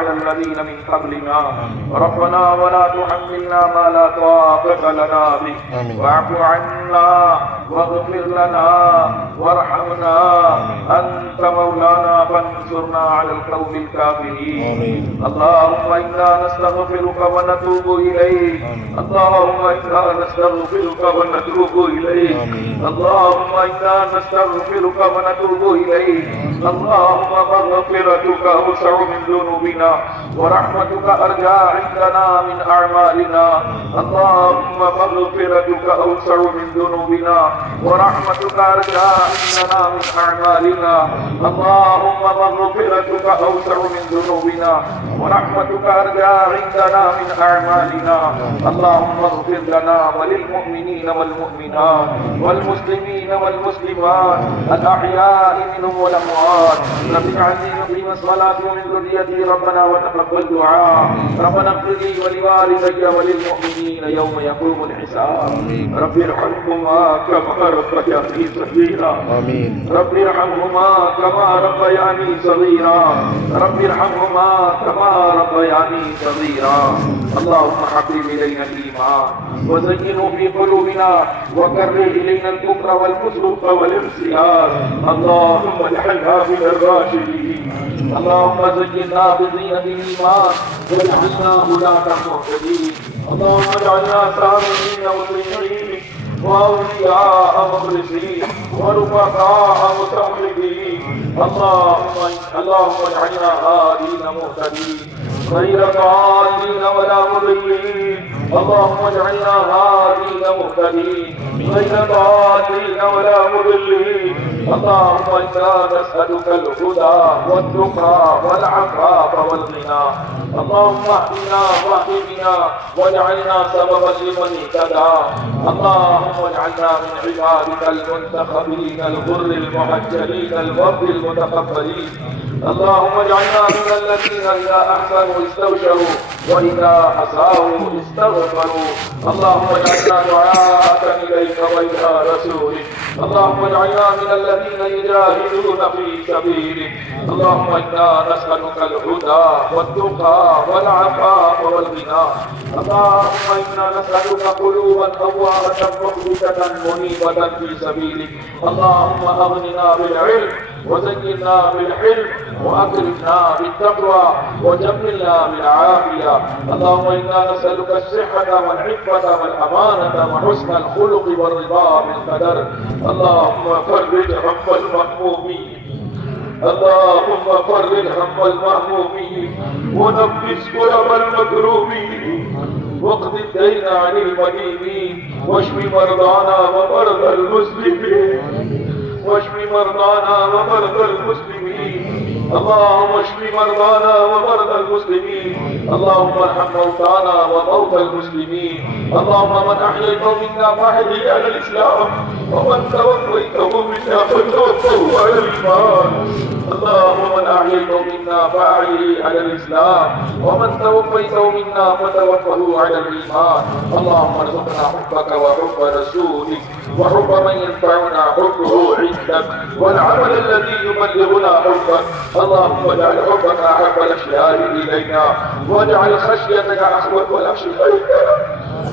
على الذين من قبلنا ربنا ولا تحملنا ما لا طاقة لنا به واعف عنا واغفر لنا وارحمنا أنت مولانا فانصرنا على القوم الكافرين اللهم إنا نستغفرك ونتوب إليك اللهم إنا نستغفرك ونتوب إليك اللهم إنا نستغفرك ونتوب إليك اللهم مغفرتك أوسع من ذنوبنا ورحمتك أرجى عندنا من أعمالنا اللهم مغفرتك أوسع من ذنوبنا ورحمتك أرجى عندنا من أعمالنا اللهم مغفرتك أوسع من ذنوبنا ورحمتك أرجى عندنا من أعمالنا اللهم اغفر لنا وللمؤمنين والمؤمنات والمسلمين والمسلمات الأحياء منهم والأموات رب اجعلني مقيم الصلاة ومن ذريتي ربنا وتقبل دعاء ربنا اغفر لي ولوالدي وللمؤمنين يوم يقوم الحساب رب ارحمهما كما ربياني صغيرا رب ارحمهما كما ربياني صغيرا رب ارحمهما كما ربياني صغيرا اللهم حبب إلينا الإيمان وزينه في قلوبنا وكره إلينا الكفر والفسوق والانسيان اللهم اجعلنا من الراشدين اللهم زينا بزينة الإيمان واجعلنا هداة مهتدين اللهم اجعلنا سامعين مطيعين وأولياء مخلصين ورفقاء متوحدين اللهم اجعلنا هادين مهتدين غير ضالين ولا مضلين اللهم اجعلنا هادين مهتدين غير ضالين ولا مضلين اللهم إنا نسألك الهدى والتقى والعفاف والغنى اللهم اهدنا واهد بنا واجعلنا سببا لمن اهتدى اللهم اجعلنا من عبادك المنتخبين الغر المحجلين الوفد المتقبلين اللهم اجعلنا من الذين إذا أحسنوا استبشروا وإذا أساءوا استغفروا اللهم اجعلنا دعاءك إليك وإلى رسولك اللهم اجعلنا من الذين يجاهدون في سبيلك اللهم إنا نسألك الهدى والتقى والعفاف والغنى اللهم إنا نسألك قلوبا أوابة مخبتة منيبة في سبيلك اللهم أغننا بالعلم وزينا بالحلم وأكرمنا بالتقوى وجملنا بالعافية اللهم إنا نسألك الصحة والعفة والأمانة وحسن الخلق والرضا بالقدر اللهم فرج هم المهمومين اللهم فرج هم المهمومين ونفس كرب المكروبين واقض الدين عن المدينين واشف مرضانا ومرضى المسلمين واشف مرضانا ومرضى المسلمين اللهم اشف مرضانا ومرضى المسلمين اللهم ارحم موتانا وموتى المسلمين اللهم من احييته منا فاحيه على الاسلام ومن توفيته منا فتوفه على الايمان اللهم من احييته منا فاحيه على الاسلام ومن توفيته منا فتوفه على الايمان اللهم ارزقنا حبك وحب رسولك وحب من ينفعنا حبه عندك والعمل الذي يبلغنا حبك اللهم اجعل حبك احب الاشياء الينا واجعل خشيتك احوط الاشياء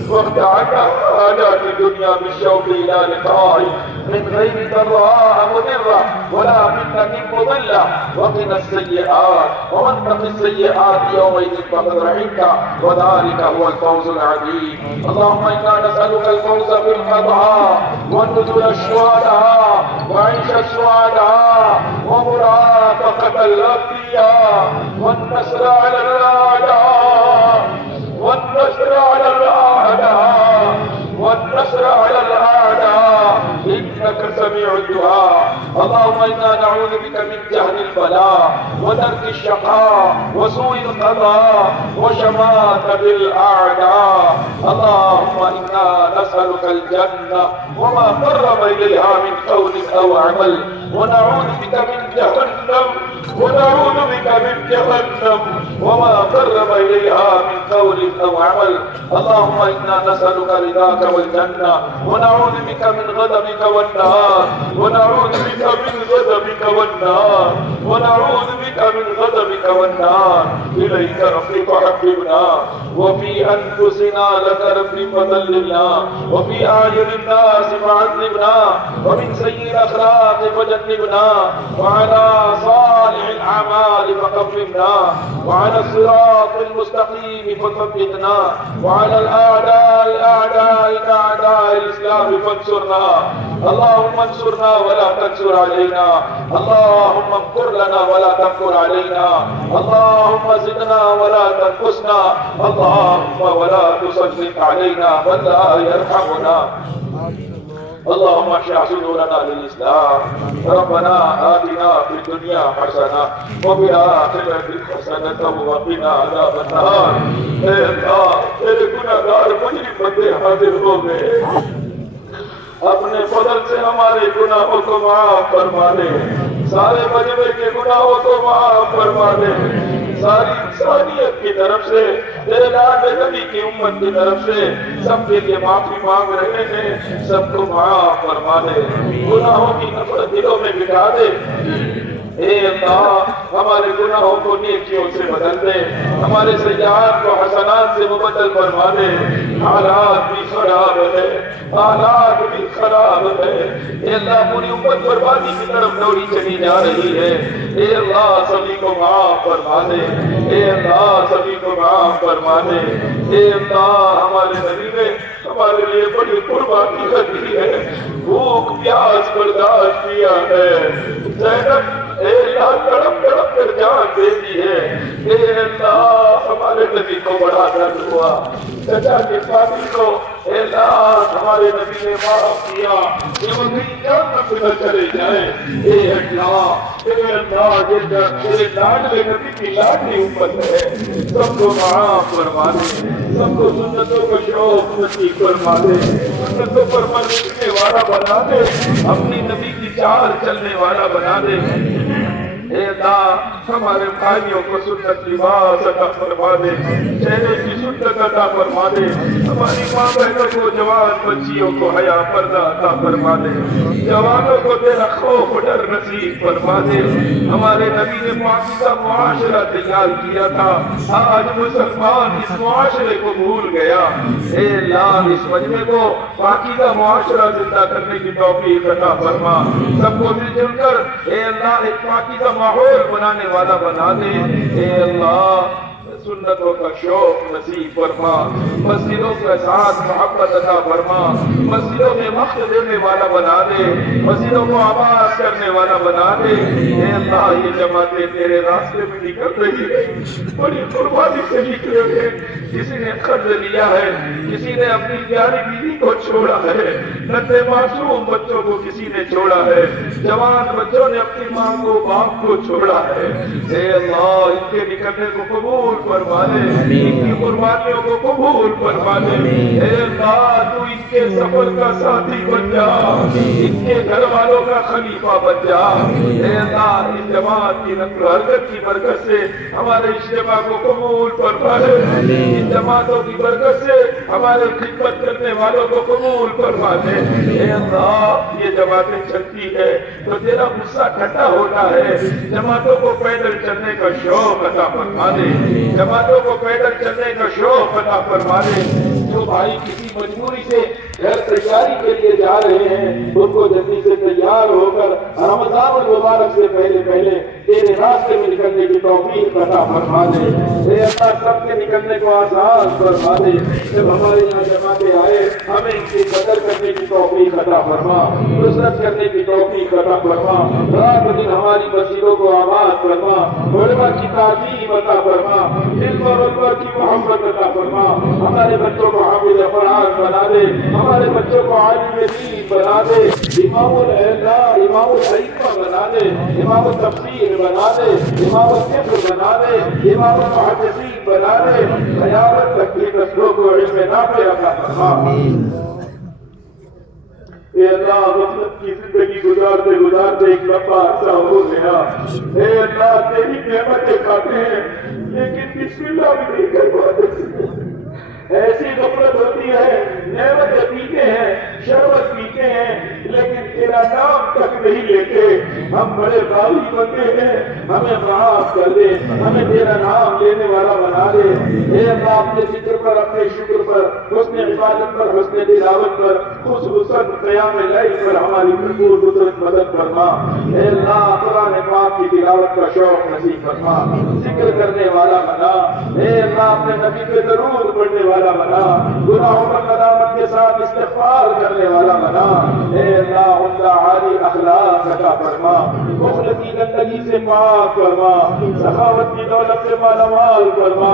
واخدعنا آلات الدنيا بالشوق إلى لقائك من غير ضراء مضرة ولا فتنة مضلة وقنا السيئات ومن تق السيئات يومئذ فقد رحمت وذلك هو الفوز العظيم اللهم إنا نسألك الفوز بالقضاء والنزول الشهداء وعيش السعداء ومرافقة الأنبياء والنصر على الأعداء والنصر على الأعداء والنصر على الأعداء إنك سميع الدعاء اللهم إنا نعوذ بك من جهل البلاء ودرك الشقاء وسوء القضاء وشماتة الأعداء اللهم إنا نسألك الجنة وما قرب إليها من قول أو عمل ونعوذ بك من جهنم ونعوذ بك من جهنم وما قرب إليها من قول أو عمل. اللهم إنا نسألك رضاك والجنة ونعوذ بك من غضبك والنار ونعوذ بك من غضبك والنار ونعوذ بك من غضبك والنار. إليك ربي فحببنا وفي أنفسنا لك ربي فضللنا وفي أعين الناس فعذبنا ومن سيء الأخلاق فجنبنا وعلى صالح الأعمال فقبلنا وعلى الصراط المستقيم فثبتنا وعلى الأعداء أعدائك أعداء الإسلام فانصرنا. اللهم انصرنا ولا تنصر علينا. اللهم امكر لنا ولا تمكر علينا. اللهم زدنا ولا تنقصنا. اللهم ولا تسلط علينا من لا يرحمنا. اللهم اشرح صدورنا للإسلام. ربنا آتنا في الدنيا حسنة وفي الآخرة حسنة وقنا عذاب النار. اے اللہ تیرے گناہگار مجرم بندے حاضر ہو گئے، اپنے فضل سے ہمارے گناہوں کو معاف فرما دے، سارے مجمع کے گناہوں کو معاف فرما دے، ساری انسانیت کی طرف سے تیرے لاڈلے نبی کی امت کی طرف سے سب کے لیے معافی مانگ رہے ہیں، سب کو معاف فرما دے، گناہوں کی نفرت دلوں میں بٹھا دے۔ اے اللہ ہمارے گناہوں کو نیکیوں سے بدل دے، ہمارے سیئات کو حسنات سے مبدل فرما دے۔ حالات بھی خراب ہے، حالات بھی خراب ہے، اے اللہ پوری امت بربادی کی طرف دوڑی چلی جا رہی ہے۔ اے اللہ سبھی کو معاف فرما دے، اے اللہ سبھی کو معاف فرما دے۔ اے اللہ ہمارے نبی نے ہمارے لیے بڑی قربانی دی ہے، بھوک پیاس برداشت کیا ہے، زینب اے اللہ تڑپ تڑپ کر جان دے دی ہے۔ اے اللہ ہمارے نبی کو بڑا درد ہوا، چچا کے قاتل کو اے اللہ ہمارے نبی نے معاف کیا کہ وہ کہیں جنت نہ چلے جائیں۔ اے اللہ تیرے لاڈلے نبی کی لاڈلی امت ہے، سب کو معاف فرما دے، سب کو سنتوں کو شوق نصیب فرما دے، سنتوں پر مرنے والا بنا دے، اپنی نبی کی چال چلنے والا بنا دے۔ اے اللہ ہمارے بھائیوں کو سنت لباس عطا فرما دے، چہرے کی سنت عطا فرما دے، ہماری ماں بہنوں کو جوان بچیوں کو حیا پردہ عطا فرما دے، جوانوں کو تیرا خوف ڈر نصیب فرما دے۔ ہمارے نبی نے پاکیزہ معاشرہ تیار کیا تھا، آج مسلمان اس معاشرے کو بھول گیا۔ اے اللہ اس مجمع کو پاکیزہ معاشرہ زندہ کرنے کی توفیق عطا فرما، سب کو مل جل کر اے اللہ ایک پاکیزہ ماحول بنانے والا بنا دے۔ اے اللہ سنتوں کا شوق نصیب فرما، مسجدوں کے ساتھ محبت عطا فرما، مسجدوں میں وقت دینے والا بنا دے، مسجدوں کو آباد کرنے والا بنا دے۔ اے اللہ یہ جماعتیں تیرے راستے میں نکل رہی ہے، بڑی قربانی سے نکلے ہیں، کسی نے قرض لیا ہے، کسی نے اپنی پیاری بیوی کو چھوڑا ہے، ننھے معصوم بچوں کو کسی نے چھوڑا ہے، جوان بچوں نے اپنی ماں کو باپ کو چھوڑا ہے۔ اے اللہ ان کے نکلنے کو قبول فرما دے، ان کی قربانیوں کو قبول فرما دے۔ اے اللہ تو ان کے سفر کا ساتھی بن جا، ان کے گھر والوں کا خلیفہ بن جا۔ اے اللہ اس جماعت کی نقل و حرکت کی برکت سے ہمارے اجتماع کو قبول فرما دے، ان جماعتوں کی برکت سے ہمارے خدمت کرنے والوں کو قبول فرما دے۔ اے اللہ یہ جماعتیں چلتی ہے تو تیرا غصہ ٹھنڈا ہوتا ہے، جماعتوں کو پیدل چلنے کا شوق عطا فرما دے، جماعتوں کو پیدل چلنے کا شوق عطا فرما دے۔ جو بھائی کسی مجبوری سے گھر تیاری کے لیے جا رہے ہیں ان کو جلدی سے تیار ہو کر رمضان المبارک سے پہلے پہلے تیرے راستے میں نکلنے کی توفیق عطا فرما دے۔ اے اللہ سب کے نکلنے کو آسان فرما دے، جب ہمارے یہاں جماعتیں آئے ہمیں ان کی قدر کرنے کی توفیق عطا فرما، نصرت کرنے کی توفیق عطا فرما، رات دن ہماری مسجدوں کو آباد فرما، علماء کی تعظیم عطا فرما، علم اور علماء کی محبت عطا فرما، ہمارے بچوں کو حافظ قرآن بنا دے، ہمارے بچوں کو عالم دین بنا دے، امام العلماء امام الحکمہ بنا دے، امام التفسیر بنا دے، امام الفقہ بنا دے، امام المحدثین بنا دے، قیامت تک کی نسلوں کو علم نافع عطا فرما۔ اے اللہ غفلت کی زندگی گزارتے گزارتے ایک لمبا عرصہ ہو گیا، اے اللہ تیری نعمتیں کھاتے ہیں لیکن بسم اللہ بھی نہیں کر پاتے، ایسی غفلت ہوتی ہے، نعمتیں پیتے ہیں، شربت پیتے ہیں لیکن تیرا نام تک نہیں لیتے۔ ہم بڑے باغی بندے ہیں، ہمیں معاف کر دے، ہمیں تیرا نام لینے والا بنا دے۔ اے اللہ اپنے ذکر پر، اپنے شکر پر، حسن عبادت پر، حسن تلاوت پر، خصوصاً قیام لیل پر ہماری بھرپور قدرت مدد فرما۔ اے اللہ قرآن پاک کی تلاوت کا شوق نصیب فرما، ذکر کرنے والا بنا۔ اے اللہ اپنے نبی پہ درود پڑھنے والا بنا، گناہوں پر ندامت کے ساتھ استغفار کرنے والا بنا۔ اے اللہ عمدہ عالی اخلاق عطا فرما، بخل کی گندگی سے پاک فرما، سخاوت کی دولت سے مالا مال فرما۔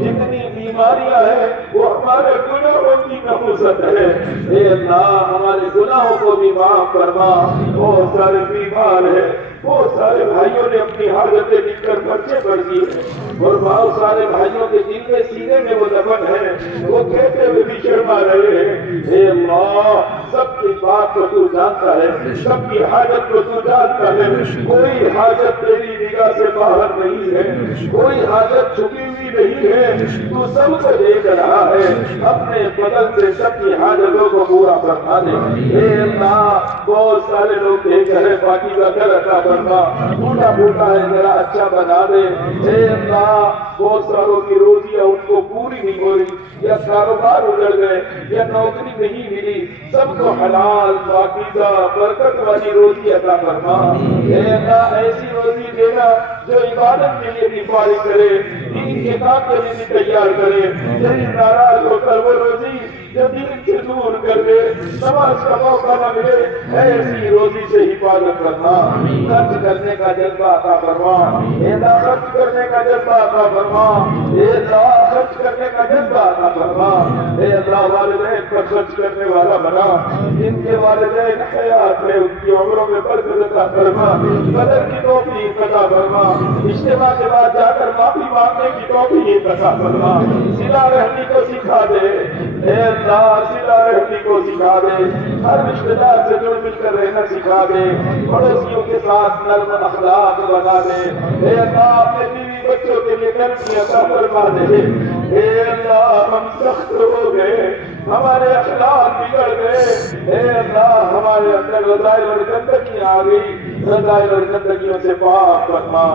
جتنی بیماریاں ہیں وہ ہمارے گناہوں کی نحوست ہے، اے اللہ ہمارے گناہوں کو بھی معاف فرما۔ بہت سارے بیمار ہیں، بہت سارے بھائیوں نے اپنی حاجتیں لکھ کر پرچے بھر دیے اور بہت سارے بھائیوں کے دل میں سینے میں وہ دفن ہے، وہ کہتے ہوئے بھی شرما رہے ہیں۔ اے اللہ سب کی بات کو تو جانتا ہے، سب کی حاجت کو تو جانتا ہے، کوئی حاجت تیری نگاہ سے باہر نہیں ہے، کوئی حاجت چھپی ہوئی نہیں ہے، تو سب کو دیکھ رہا ہے۔ اپنے بدل سے سب کی حاجتوں کو پورا فرما دے۔ اے اللہ بہت سارے لوگ دیکھ رہے باقی کا گھر عطا فرما، ٹوٹا پھوٹا ہے ذرا اچھا بنا دے۔ اے اللہ بہت ساروں کی روزیاں ان کو پوری نہیں ہو رہی، یا کاروبار اجڑ گئے، یا نوکری نہیں ملی، سب کو حلال پاکیزہ برکت والی روزی عطا فرما۔ اے اللہ ایسی روزی دینا جو عبادت کے لیے بھی فارغ کرے، دین کے کام کے لیے بھی تیار کرے، یہی ناراض ہو کر وہ روزی جو دل سے دور کر دے، نماز کا موقع نہ ملے، ایسی روزی سے حفاظت کرنا۔ خرچ کرنے کا جذبہ عطا فرما، اے اللہ خرچ کرنے کا جذبہ عطا فرما، اے اللہ خرچ کرنے کا جذبہ عطا فرما۔ اے اللہ والدین پر خرچ کرنے والا بنا، جن کے والدین حیات ہے ان کی عمروں میں برکت عطا فرما، قدر کی توفیق عطا فرما، اجتماع کے بعد جا کر معافی مانگنے کی توفیق عطا فرما، صلہ رحمی کو سکھا دے، اے اللہ صلہ رحمی کو سکھا دے، ہر رشتہ دار سے جڑ مل کر رہنا سکھا دے، پڑوسیوں کے ساتھ نرم اخلاق بنا دے، اے اللہ اپنے بیوی بچوں کے لیے نرمی عطا فرما دے۔ اے اللہ ہم سخت ہو گئے، ہمارے اخلاق بگڑ گئے، اے اللہ ہمارے اندر رذائل اور گندگی آ گئی، رذائل اور گندگیوں سے پاک فرما،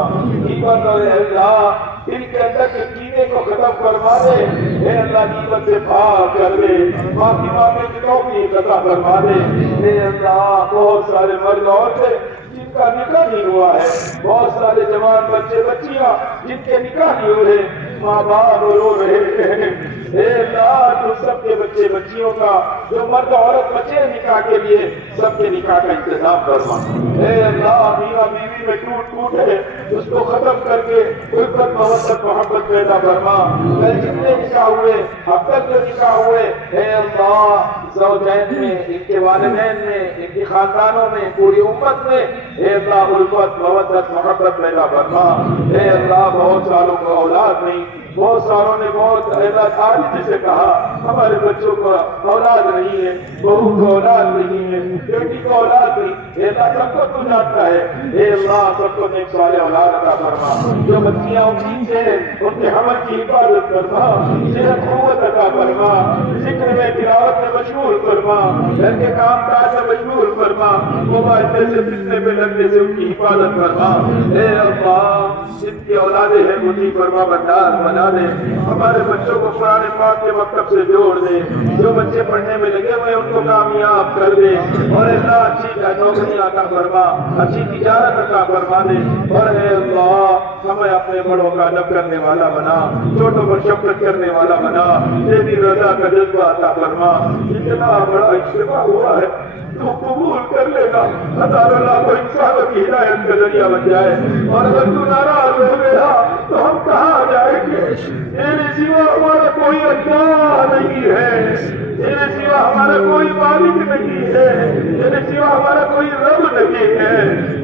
غیبت اور اللہ دل کے اندر کے کینے کو ختم فرما دے، اے اللہ غیبت سے پاک کر دے، معافی مانگنے کی توفیق عطا فرما دے۔ اے اللہ بہت سارے مرد عورتیں جن کا نکاح نہیں ہوا ہے، بہت سارے جوان بچے بچیاں جن کے نکاح نہیں ہوئے، ماں باپ رو رہے ہیں، اے اللہ تو سب کے بچے بچیوں کا جو مرد عورت بچے نکاح کے لیے سب کے نکاح کا انتظام کروا۔ اے اللہ میاں بیوی میں ٹوٹ ہے اس کو ختم کر کے الفت محبت محبت پیدا فرما۔ کل جتنے نکاح ہوئے اب تک جو نکاح ہوئے اے اللہ زوجین میں، ان کے والدین میں، ان کے خاندانوں میں، پوری امت میں اے اللہ الفت محبت محبت پیدا فرما۔ اے اللہ بہت ساروں کو اولاد نہیں، بہت ساروں نے بہت عاجزی سے کہا ہمارے بچوں کو اولاد نہیں ہے، بہو کو اولاد نہیں ہے، بیٹی کو اولاد نہیں، اے اللہ سب کو تو جانتا ہے، اے اللہ سب کو نیک صالح اولاد عطا فرما۔ جو بچیاں امید سے ان کے حمل کی حفاظت فرما، صحت قوت عطا فرما، ذکر میں تلاوت میں مشغول فرما، گھر کے کام کاج میں مشغول فرما، موبائل میں سے فتنے پہ لگنے سے ان کی حفاظت فرما۔ اے اللہ جن کی اولادیں ہیں مجھے فرما بردار بنا دے، ہمارے بچوں کو قرآن پاک کے مکتب سے جوڑ دے، جو بچے پڑھنے میں لگے ہوئے ان کو کامیاب کر دے، اور اللہ اچھی نوکری عطا فرما، اچھی تجارت عطا فرما دے، اور اے اللہ ہمیں اپنے بڑوں کا ادب کرنے والا بنا، چھوٹوں پر شفقت کرنے والا بنا، تیری رضا کا جذبہ عطا فرما۔ اتنا بڑا اجتماع ہوا ہے تو قبول کر لینا، ہزاروں لاکھوں انسانوں کی ہدایت کا ذریعہ بن جائے، اور اگر تو ناراض ہو گیا تو ہم کہاں جائیں گے؟ تیرے سوا ہمارا کوئی اللہ نہیں ہے، تیرے سوا ہمارا کوئی مالک نہیں ہے، تیرے سوا ہمارا کوئی رب نہیں ہے۔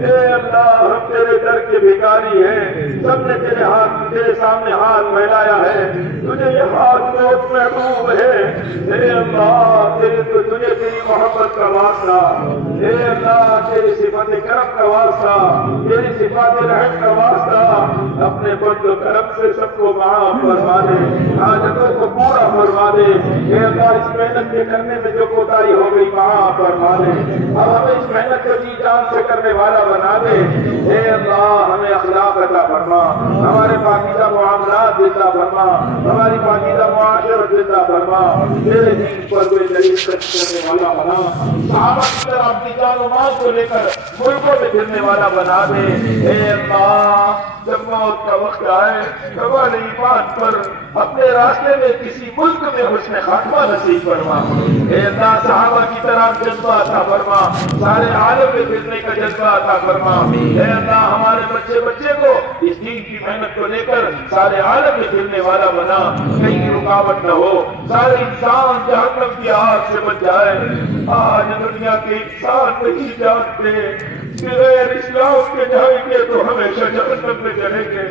اے اللہ ہم تیرے در کے بھکاری ہیں، سب نے تیرے ہاتھ تیرے سامنے ہاتھ پھیلایا ہے، تجھے یہ ہاتھ بہت محبوب ہے۔ اے اللہ تجھے تیری محبت کا واسطہ، اے اللہ تیری صفت کرم کا واسطہ، تیری صفات رحم کا واسطہ، اپنے فضل و کرم سے سب کو معاف فرما دے، حاجتوں کو پورا فرما دے۔ اے اللہ اس محنت کے کرنے میں جو کوتاہی ہو گئی معاف فرما دے، اب ہمیں اس محنت کو جی جان سے کرنے والا بنا دے۔ اے اللہ ہمیں اخلاق عطا فرما، ہمارے پاکیزہ معاملات عطا فرما، ہماری پاکیزہ معاشرت عطا فرما، تیرے دین پر کوئی دلیل کرنے والا بنا، صحابہ کی طرح اپنی جان و مال کو لے کر ملکوں میں پھرنے والا بنا دے۔ اے اللہ جب موت کا وقت آئے کمال ایمان پر اپنے راستے میں کسی ملک میں حسن خاتمہ نصیب فرما۔ اے اللہ صحابہ کی طرح جذبہ عطا فرما، سارے عالم میں پھرنے کا جذبہ عطا فرما۔ اے اللہ ہمارے بچے کو اس دین کی محنت کو لے کر سارے عالم میں پھرنے والا بنا، کہیں رکاوٹ نہ ہو، سارے انسان جہنم کی آگ سے بچ جائے۔ آج دنیا کے انسان نہیں جانتے کہ غیر اسلام کے جائیں گے تو ہمیشہ جہنم میں چلیں گے۔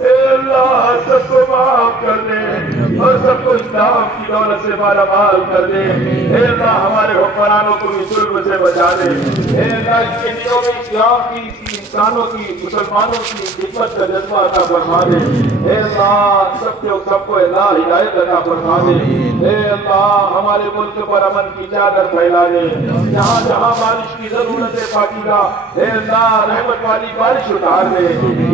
اے اللہ سب کو معاف کر دے اور سب کو اسلام کی دولت سے مالا مال کر دے۔ اے اللہ ہمارے حکمرانوں کو بھی ظلم سے بچا دے۔ اے اللہ اس کے دلوں میں اسلام کی، انسانوں کی، مسلمانوں کی خدمت کا جذبہ عطا فرما دے۔ اے اللہ سب کو اللہ ہدایت عطا فرما دے۔ اے اللہ ہمارے ملک پر امن کی چادر پھیلا دے، جہاں جہاں بارش کی ضرورت ہے پاکیزہ اے اللہ رحمت والی بارش اتار دے،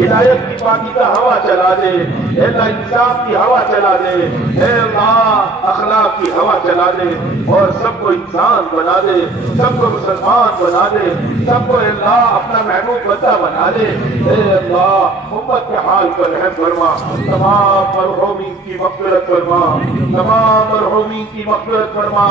ہدایت کی پاکیزہ ہوا چلا دے، اے اللہ انصاف کی ہوا چلا دے، اے اللہ اخلاق کی ہوا چلا دے اور سب کو انسان بنا دے، سب کو مسلمان بنا دے، سب کو اے اللہ اپنا محبوب بندہ بنا دے۔ اے اللہ امت کے حال پر رحم فرما، تمام مرحومین کی مغفرت فرما، تمام مرحومین کی مغفرت فرما،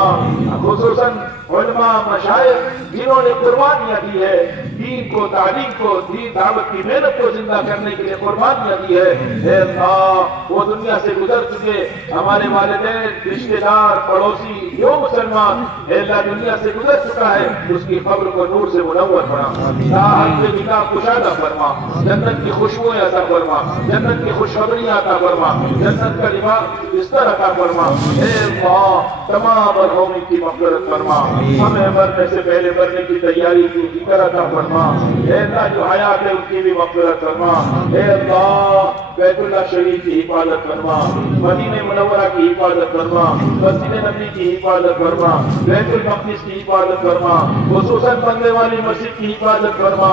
خصوصاً علماء مشائخ جنہوں نے قربانیاں دی ہے، دین کو، تعلیم کو، دین دعوت کی محنت کو زندہ کرنے کے لیے قربانیاں دی ہے۔ اے اللہ وہ دنیا سے گزر چکے ہمارے والدین، رشتے دار، پڑوسی، جو مسلمان اے اللہ دنیا سے گزر چکا ہے اس کی قبر کو نور سے منور فرما، راحت کے نکاح کشادہ فرما، جنت کی خوشبوئیں عطا فرما، جنت کی خوشخبریاں عطا فرما، جنت کا لباس بستر عطا فرما۔ اے اللہ تمام مرحومین کی مغفرت فرما، ہمیں مرنے سے پہلے مرنے کی تیاری کی فکر عطا فرما۔ اے اللہ جو حیات ہے ان کی بھی مغفرت فرما۔ اے اللہ بیت اللہ شریف کی حفاظت فرما، مدینہ منورہ کی حفاظت فرما، مسجد نبی کی حفاظت فرما، بیت المقدس کی حفاظت فرما، خصوصاً بندے والی مسجد کی حفاظت فرما۔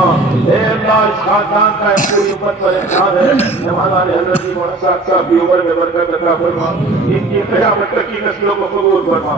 اے اللہ اس خاندان کا پوری امت پر احسان ہے، ہمارے حضرت مولانا صاحب کی عمر میں برکت عطا فرما، ان کی قیامت تک کی نسلوں کو قبول فرما،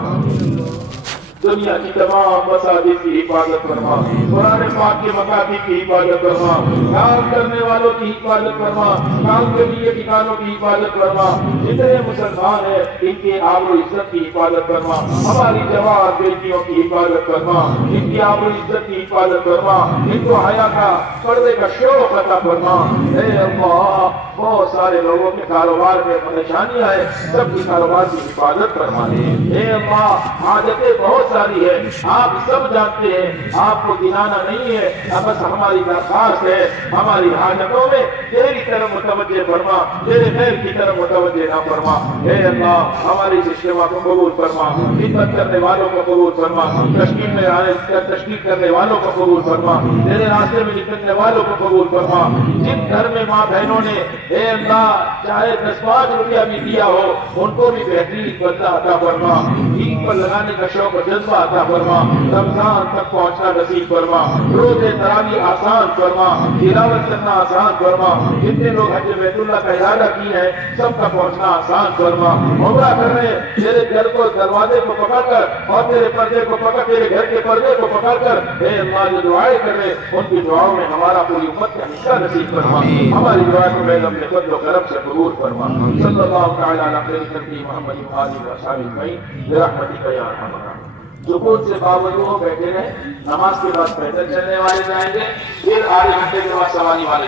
دنیا کی تمام مساجد کی حفاظت فرما، قرآن پاک کے مکاتب کی حفاظت فرما، کام کرنے والوں کی حفاظت فرما، کام کے لیے ٹھکانوں کی حفاظت فرما، جتنے مسلمان ہیں ان کے آبرو عزت کی حفاظت فرما، ہماری جوان بیٹیوں کی حفاظت فرما، ان کی آبرو عزت کی حفاظت فرما، ان کو حیا کا، پردے کا شوق عطا فرما۔ اے اللہ بہت سارے لوگوں کے کاروبار میں پریشانیاں ہیں، سب کی کاروبار کی حفاظت فرما دے۔ اے اللہ حاجتیں بہت ساری ہے، آپ سب جانتے ہیں، آپ کو گنانا نہیں ہے، بس ہماری درخواست ہے ہماری حاجتوں میں تیری طرف متوجہ فرما، تیرے خیر کی طرف متوجہ نہ فرما۔ اے اللہ ہماری اس اجتماع کو قبول فرما، خدمت کرنے والوں کو قبول فرما، تشکیل کرنے والوں کو قبول فرما، تیرے راستے میں نکلنے والوں کو قبول فرما۔ جن گھر میں ماں بہنوں نے اے اللہ چاہے 10-5 روپیہ بھی دیا ہو ان کو بھی بہترین بدلہ عطا فرما، دین پر لگانے کا شوق و جذبہ عطا فرما، رمضان تک پہنچنا نصیب فرما، روزے تراویح آسان فرما، تلاوت کرنا آسان فرما، جتنے لوگ حج بیت اللہ کا ارادہ کیے ہیں سب کا پہنچنا آسان فرما۔ عمرہ کرنے تیرے گھر کو، دروازے کو پکڑ کر اور تیرے پردے کو پکڑ، تیرے گھر کے پردے کو پکڑ کر اے اللہ جو دعائیں کر رہے ان کی دعاؤں میں ہمارا پوری امت کا حصہ نصیب فرما، ہماری دعا کو میں اپنے فضل و کرم سے قبول فرما۔ صلی اللہ تعالی علی خیر خلقہ محمد و آلہ و صحبہ اجمعین برحمتک یا ارحم الراحمین۔ سکون سے باوجود بیٹھے رہے، نماز کے بعد پیدل چلنے والے جائیں گے، پھر آدھے گھنٹے کے بعد سواری والے